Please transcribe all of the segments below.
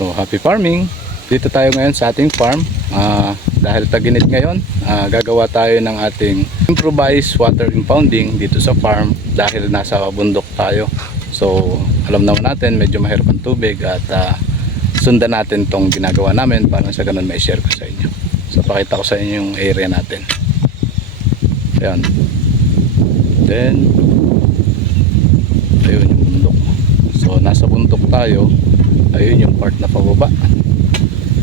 So happy farming! Dito tayo ngayon sa ating farm. Ah, dahil taginit ngayon, ah, gagawa tayo ng ating improvised water impounding dito sa farm dahil nasa bundok tayo. So alam naman natin medyo mahirap ang tubig at ah, sundan natin tong ginagawa namin para sa ganun may share ko sa inyo. So pakita ko sa inyo yung area natin. Ayan. Then ayun yung. So nasa bundok tayo. Ayun yung part na pababa.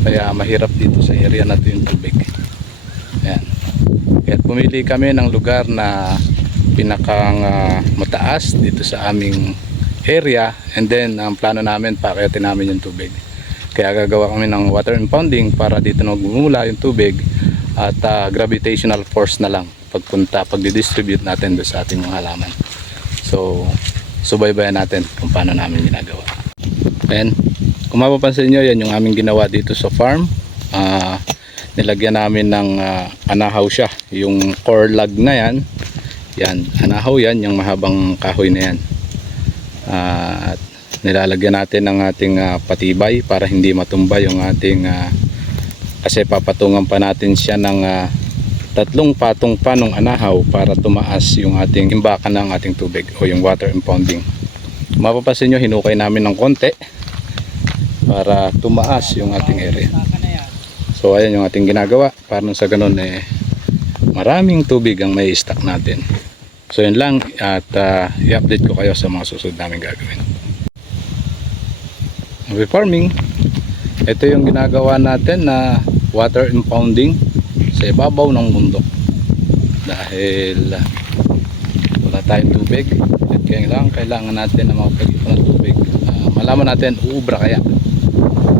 Kaya mahirap dito sa area na to yung tubig. Ayan. Kaya pumili kami ng lugar na pinakang ah, mataas dito sa aming area and then ang plano namin pakiyatin namin yung tubig. Kaya gagawa kami ng water impounding para dito na gumula yung tubig at ah, gravitational force na lang pagpunta, pagdi-distribute natin doon sa ating mga halaman. So, subaybayan natin kung paano namin ginagawa. Ayan, kung mapapansin nyo, yan yung aming ginawa dito sa farm. Ah, nilagyan namin ng ah, anahaw siya. Yung core log na yan, yan, anahaw yan, yung mahabang kahoy na yan. Ah, at nilalagyan natin ng ating ah, patibay para hindi matumba yung ating ah, kasi papatungan pa natin siya ng ah, tatlong patong pa ng anahaw para tumaas yung ating imbakan ng ating tubig o yung water impounding. Mapapansin nyo, hinukay namin ng konti para tumaas yung ating area. So ayan yung ating ginagawa para sa ganun eh maraming tubig ang may stock natin. So yun lang at ah, i-update ko kayo sa mga susunod namin gagawin. Farming. Ito yung ginagawa natin na water impounding sa ibabaw ng bundok. Dahil ah, wala tayong tubig at kailangan, kailangan natin na makapag-ipon ng tubig. Ah, malaman natin uubra kaya.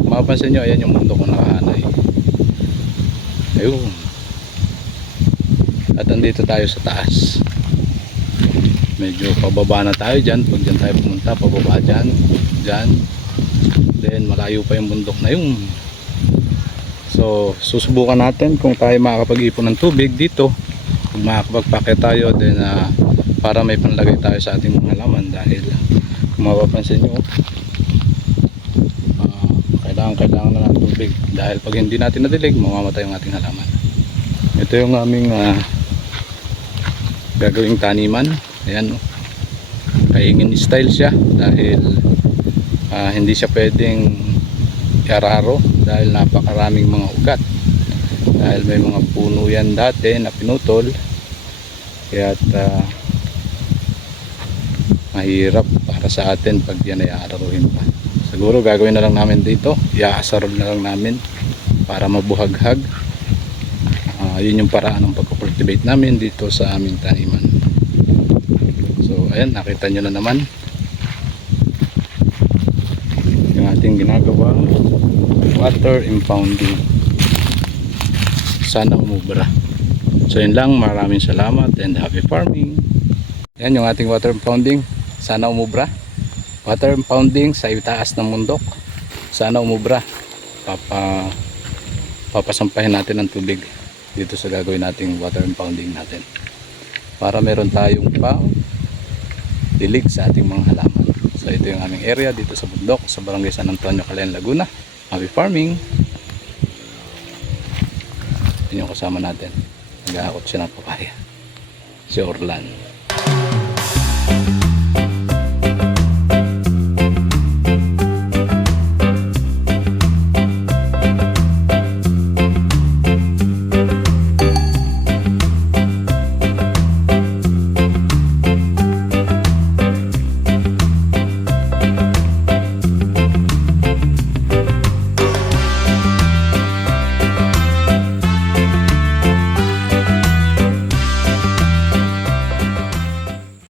Mapapansin nyo, ayan yung mundo ko nakahanay. Ayun. At andito tayo sa taas. Medyo pababa na tayo dyan. Pag dyan tayo pumunta, pababa dyan. Dyan. Then malayo pa yung bundok na yun. So, susubukan natin kung tayo makakapag-ipon ng tubig dito. Kung makakapagpake tayo, then ah, para may panlagay tayo sa ating mga laman dahil kung mapapansin nyo, ah, kailangan kailangan na ng tubig dahil pag hindi natin nadilig mamamatay yung ating halaman ito yung aming ah, gagawing taniman ayan oh. kaingin style siya dahil ah, hindi siya pwedeng yararo dahil napakaraming mga ugat. Dahil may mga puno yan dati na pinutol. Kaya mahirap para sa atin pag yan ay araruhin pa. Siguro gagawin na lang namin dito. Iaasarol na lang namin para mabuhaghag. Ah, yun yung paraan ng pagkukultivate namin dito sa aming taniman. So ayan nakita nyo na naman yung ating ginagawa water impounding. Sana umubra. So yun lang. Maraming salamat and happy farming. Yan yung ating water impounding. Sana umubra. Water impounding sa itaas ng mundok. Sana umubra. Papa papasampahin natin ng tubig dito sa gagawin nating water impounding natin. Para meron tayong pa dilig sa ating mga halaman So ito yung aming area dito sa bundok sa barangay San Antonio, Calayan, Laguna. Happy farming! Ito yung kasama natin. Nag-aakot siya ng papaya. Si Orlan. Thank.